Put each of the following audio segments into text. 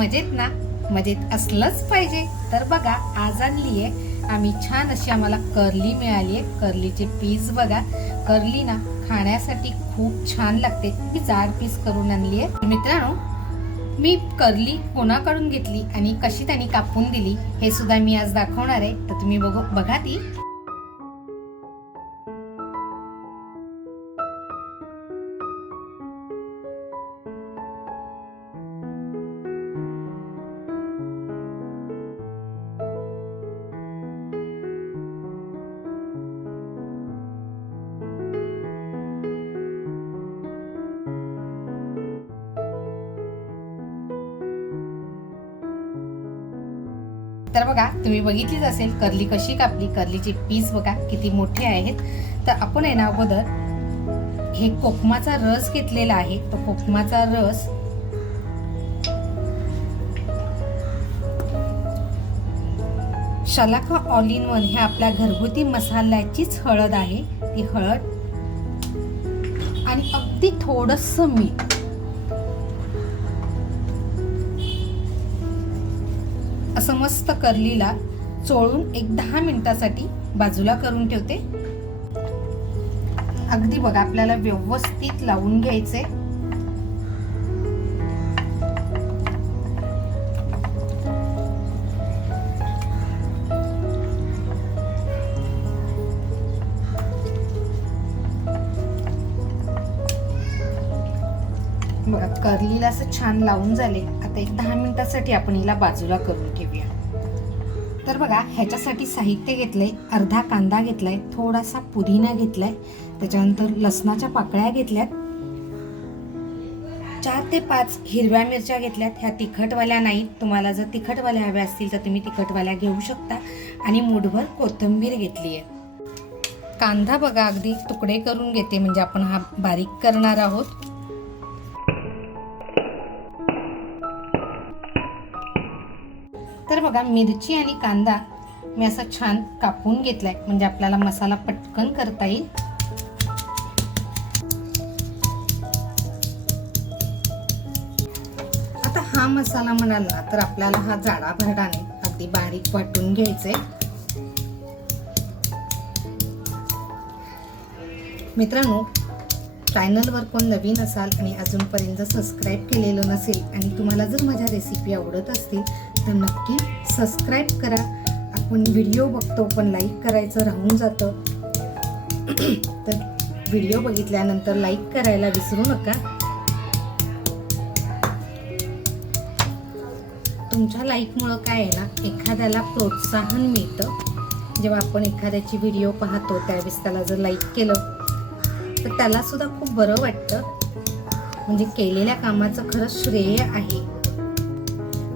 मजेत ना? मजेत असलंच पाहिजे. तर बघा, आज आणली आहे आम्ही छान अशी, आम्हाला कर्ली मिळाली आहे. कर्लीचे पीस बघा. कर्ली ना खाण्यासाठी खूप छान लागते. मी जाड पीस करून आणली आहे. मित्रांनो, मी कर्ली कोणाकडून घेतली आणि कशी त्यांनी कापून दिली हे सुद्धा मी आज दाखवणार आहे. तर तुम्ही बघा ती. तर बघा, तुम्ही बघितलीच असेल कर्ली कशी कापली. कर्लीचे पीस बघा किती मोठे आहेत. तर आपण आहे ना, अगोदर हे कोकमाचा रस घेतलेला आहे. तो कोकमाचा रस शलाका ऑल इन वन, हे आपल्या घरगुती मसाल्याचीच हळद आहे. ती हळद आणि अगदी थोडंसं मीठ, असं मस्त कर्लीला चोळून एक 10 मिनिटासाठी बाजूला करून ठेवते. अगदी बघा, आपल्याला व्यवस्थित लावून घ्यायचे. बघा, कर्लीला असं छान लावून झाले. आता एक 10 मिनिटासाठी आपण हिला बाजूला करून ठेवूया. तर बघा, ह्याच्यासाठी साहित्य घेतलंय. अर्धा कांदा घेतलाय, थोडासा पुदिना घेतलाय, त्याच्यानंतर लसणाच्या पाकळ्या घेतल्यात, 4 ते 5 हिरव्या मिरच्या घेतल्यात. ह्या तिखटवाल्या नाहीत. तुम्हाला जर तिखटवाल्या हव्या असतील तर तुम्ही तिखटवाल्या घेऊ शकता. आणि मूठभर कोथिंबीर घेतली आहे. कांदा बघा अगदी तुकडे करून घेते, म्हणजे आपण हा बारीक करणार आहोत. तर बघा, मिरची आणि कांदा मी असा छान कापून घेतलाय, म्हणजे आपल्याला मसाला पटकन करता येईल. आता हा मसाला म्हणाला तर आपल्याला हा जाडा भरडाने अगदी बारीक वाटून घ्यायचे. मित्रांनो, चॅनलवर कोण नवीन असाल आणि अजूनपर्यंत सबस्क्राईब केलेलं नसेल आणि तुम्हाला जर माझ्या रेसिपी आवडत असतील तर नक्की सबस्क्राईब करा. आपण व्हिडिओ बघतो पण लाईक करायचं राहून जातं. तर व्हिडिओ बघितल्यानंतर लाईक करायला विसरू नका. तुमच्या लाईकमुळं काय आहे ना, एखाद्याला प्रोत्साहन मिळतं. जेव्हा आपण एखाद्याची व्हिडिओ पाहतो त्यावेळेस त्याला जर लाईक केलं तर त्याला सुद्धा खूप बरं वाटतं. म्हणजे केलेल्या कामाचं खरंच श्रेय आहे.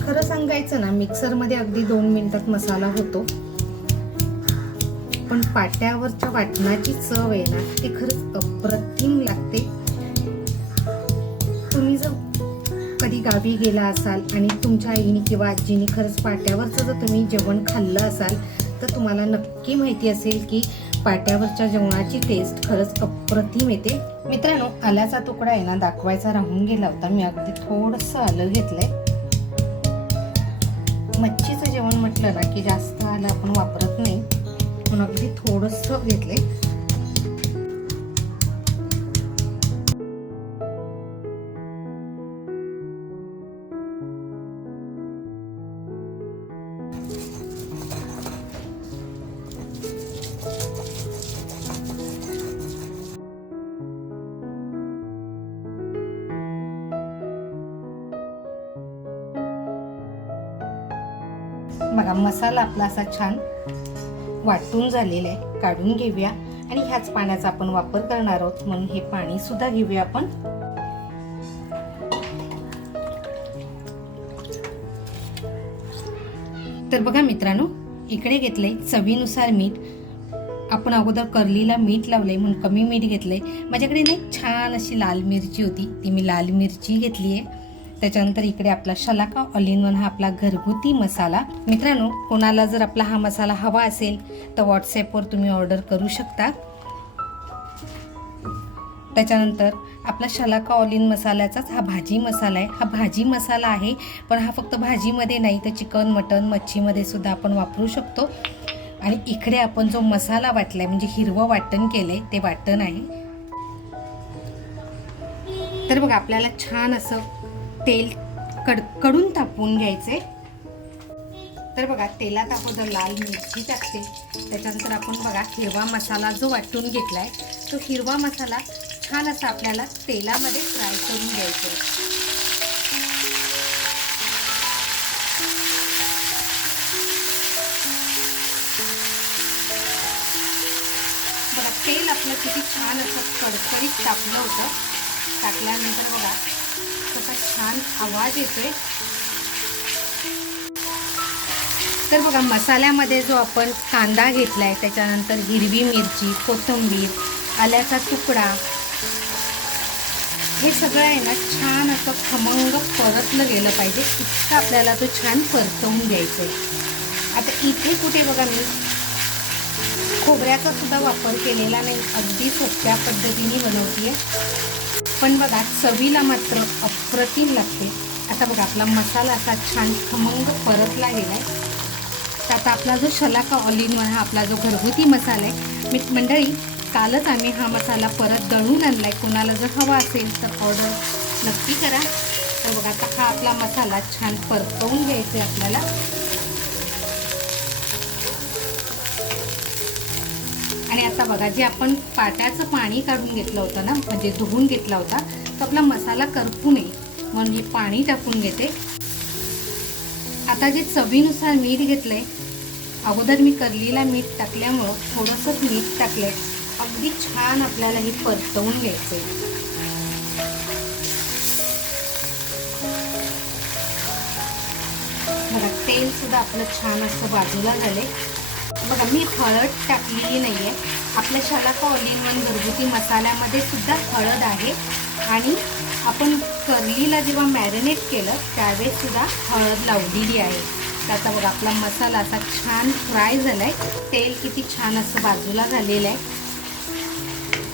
खरं सांगायचं ना, मिक्सरमध्ये अगदी 2 मिनिटात मसाला होतो, पण पाट्यावरच्या वाटणाची चव आहे ना, ती खरंच अप्रतिम लागते. तुम्ही जर कधी गावी गेला असाल आणि तुमच्या आईने किंवा आजीने खरंच पाट्यावरचं जर तुम्ही जेवण खाल्लं असाल तर तुम्हाला नक्की माहिती असेल की पाट्यावरच्या जेवणाची टेस्ट खरंच अप्रतिम येते. मित्रांनो, आल्याचा तुकडा आहे ना दाखवायचा राहून गेला होता. मी अगदी थोडंसं आलं घेतलंय. मच्छीचं जेवण म्हटलं ना की जास्त आलं आपण वापरत नाही, पण अगदी थोडंसं घेतलंय. बघा, मसाला आपला असा छान वाटून झालेला आहे. काढून घेऊया आणि ह्याच पाण्याचा आपण वापर करणार आहोत, म्हणून हे पाणी सुद्धा घेऊया आपण. तर बघा मित्रांनो, इकडे घेतलंय चवीनुसार मीठ. आपण अगोदर कर्लीला मीठ लावलंय म्हणून कमी मीठ घेतलंय. माझ्याकडे ना छान अशी लाल मिरची होती, ती मी लाल मिरची घेतली आहे. त्याच्यानंतर इकडे आपला शलाका ऑल इन वन, हा आपला घरगुती मसाला. मित्रांनो, कोणाला जर आपला हा मसाला हवा असेल तर व्हॉट्सॲपवर तुम्ही ऑर्डर करू शकता. त्याच्यानंतर आपला शलाका ऑल इन मसाल्याचाच हा भाजी मसाला आहे. हा भाजी मसाला आहे, पण हा फक्त भाजीमध्ये नाही तर चिकन, मटन, मच्छीमध्ये सुद्धा आपण वापरू शकतो. आणि इकडे आपण जो मसाला वाटलाय म्हणजे हिरवं वाटण केले ते वाटण आहे. तर बघा आपल्याला छान असं तेल कडकडून तापवून घ्यायचे. तर बघा तेलात अगोदर लाल मिरची टाकते. त्याच्यानंतर आपण बघा हिरवा मसाला जो वाटून घेतलाय तो हिरवा मसाला छान असा आपल्याला तेलामध्ये फ्राय करून घ्यायचा. बघा तेल आपलं किती छान असं कडकडीत तापलं होतं. टाकल्यानंतर बघा कसा छान आवाज येतोय. तर बघा मसाल्यामध्ये जो आपण कांदा घेतलाय, त्याच्यानंतर हिरवी मिरची, कोथिंबीर, आल्याचा तुकडा, हे सगळं आहे ना छान असं खमंग परतलं गेलं पाहिजे. इतकं आपल्याला तो छान परतवून घ्यायचं आहे. आता इथे कुठे बघा मी खोबऱ्याचा सुद्धा वापर केलेला नाही, अगदी सोप्या पद्धतीने बनवते, पण बघा चवीला मात्र अप्रतिम लागते. आता बघा आपला मसाला असा छान खमंग परतला गेलाय. तर आता आपला जो शलाका ऑल इन वन हा आपला जो घरगुती मसाला आहे, मंडळी कालच आम्ही हा मसाला परत दळून आणलाय. कोणाला जर हवा असेल तर ऑर्डर नक्की करा. तर बघा आता हा आपला मसाला छान परतवून घ्यायचा आहे आपल्याला. आणि आता बघा जे आपण पाट्याचं पाणी काढून घेतलं होतं ना, म्हणजे धुवून घेतला होता, तो आपला मसाला करपू नये म्हणून हे पाणी टाकून घेते. आता जे चवीनुसार मीठ घेतलंय, अगोदर मी करलीला मीठ टाकल्यामुळं थोडंसं मीठ टाकलंय. अगदी छान आपल्याला हे परतवून घ्यायचंय. बघा तेल सुद्धा आपलं छान असं बाजूला झालंय. बघा मी हळद टाकलेली नाहीये. आपल्या शलाका ऑल इन वन घरगुती मसाल्यामध्ये सुद्धा हळद आहे. आणि आपण करलीला जेव्हा मॅरिनेट केलं त्यावेळेस सुद्धा हळद लावलेली आहे. त्याचा बघा आपला मसाला असा छान फ्राय झालाय. तेल किती छान असं बाजूला झालेलं आहे.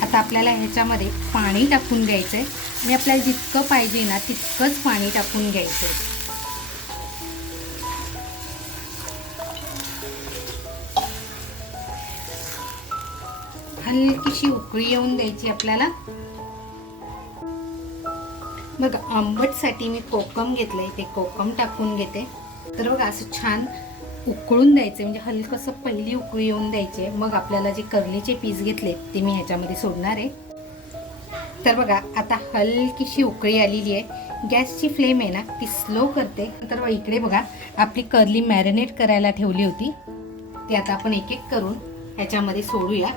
आता आपल्याला ह्याच्यामध्ये पाणी टाकून घ्यायचंय. आणि आपल्याला जितकं पाहिजे ना तितकंच पाणी टाकून घ्यायचंय. हलकीशी उकळी येऊन द्यायची आपल्याला. बघा आंबटसाठी मी कोकम घेतलंय, ते कोकम टाकून घेते. तर बघा असं छान उकळून द्यायचं, म्हणजे हलकंसं पहिली उकळी येऊन द्यायची. मग आपल्याला जे करलीचे पीस घेतले ते मी ह्याच्यामध्ये सोडणार आहे. तर बघा आता हलकीशी उकळी आलेली आहे. गॅसची फ्लेम आहे ना ती स्लो करते. तर इकडे बघा आपली करली मॅरिनेट करायला ठेवली होती, ती आता आपण एक एक करून ह्याच्यामध्ये सोडूया.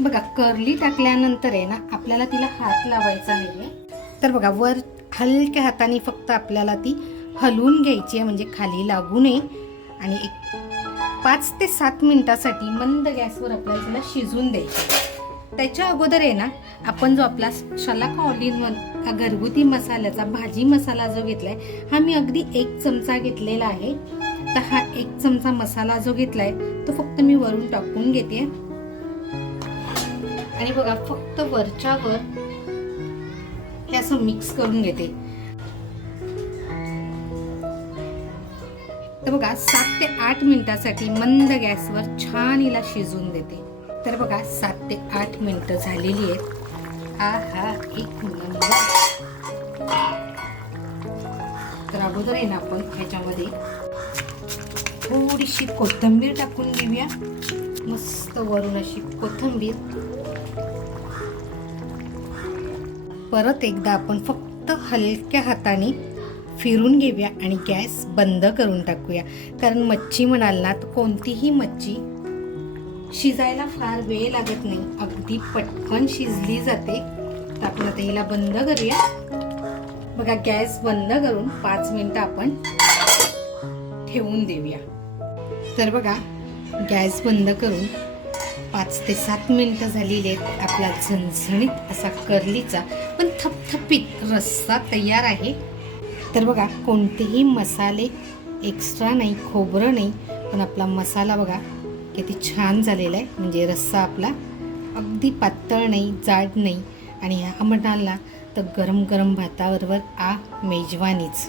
बघा करली टाकल्यानंतर आहे ना आपल्याला तिला हात लावायचा नाहीये. तर बघा वर हलक्या हाताने फक्त आपल्याला ती हलवून घ्यायची आहे, म्हणजे खाली लागू नये. आणि एक 5 ते 7 मिनिटासाठी मंद गॅसवर आपल्याला तिला शिजून द्यायची. त्याच्या अगोदर आहे ना आपण जो आपला शलाका ऑल इन वन घरगुती मसाल्याचा भाजी मसाला जो घेतलाय, हा मी अगदी 1 चमचा घेतलेला आहे. तर हा 1 चमचा मसाला जो घेतलाय तो फक्त मी वरून टाकून घेते. आणि बघा फक्त वरच्यावर हे असं मिक्स करून घेते. तर बघा 7 ते 8 मिनिटासाठी मंद गॅसवर छान हिला शिजून देते. तर बघा 7 ते 8 मिनिटं झालेली आहेत. आहा एक नंबर. तर अगोदर आहे ना आपण ह्याच्यामध्ये थोडीशी कोथिंबीर टाकून घेऊया. मस्त वरून अशी कोथिंबीर. परत एकदा आपण फक्त हलक्या हाताने फिरून घेऊया आणि गॅस बंद करून टाकूया. कारण मच्छी म्हणाल ना तर कोणतीही मच्छी शिजायला फार वेळ लागत नाही, अगदी पटकन शिजली जाते. तर आपण आता हिला बंद करूया. बघा गॅस बंद करून 5 मिनिटं आपण ठेवून देऊया. तर बघा गॅस बंद करून 5 ते 7 मिनिटं झालेली आहेत. आपला झणझणीत असा कर्लीचा पण थपथपीत रस्सा तयार आहे. तर बघा, कोणतेही मसाले एक्स्ट्रा नाही, खोबरं नाही, पण आपला मसाला बघा किती छान झालेला आहे. म्हणजे रस्सा आपला अगदी पातळ नाही, जाड नाही. आणि हा म्हणाल ना तर गरम गरम भाताबरोबर मेजवानीच.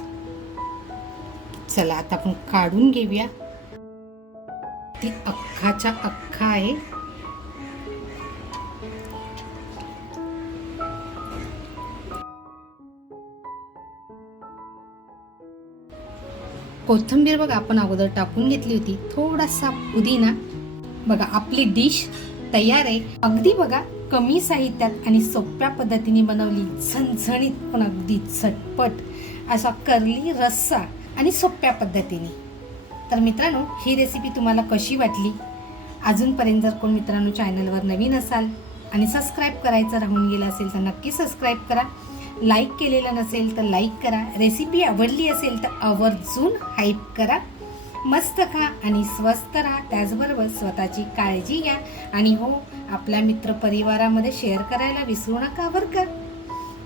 चला आता आपण काढून घेऊया. ती अख्खाच्या अख्खा आहे. कोथिंबीर बघा आपण अगोदर टाकून घेतली होती, थोडासा पुदिना. बघा आपली डिश तयार आहे. अगदी बघा कमी साहित्यात आणि सोप्या पद्धतीने बनवली झणझणीत पण अगदी झटपट असा कर्ली रस्सा आणि सोप्या पद्धतीने. तर मित्रांनो, ही रेसिपी तुम्हाला कशी वाटली? अजूनपर्यंत जर कोण मित्रांनो चॅनलवर नवीन असाल आणि सबस्क्राईब करायचं राहून गेलं असेल तर नक्की सबस्क्राईब करा. लाईक केलेलं नसेल तर लाईक करा. रेसिपी आवडली असेल तर आवर्जून हाईप करा. मस्त खा आणि स्वस्त राहा. त्याचबरोबर स्वतःची काळजी घ्या. आणि हो, आपल्या मित्रपरिवारामध्ये शेअर करायला विसरू नका बरं का.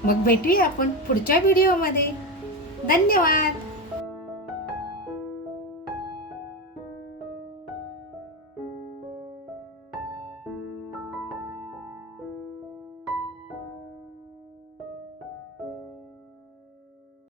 मग भेटूया आपण पुढच्या व्हिडिओमध्ये. धन्यवाद.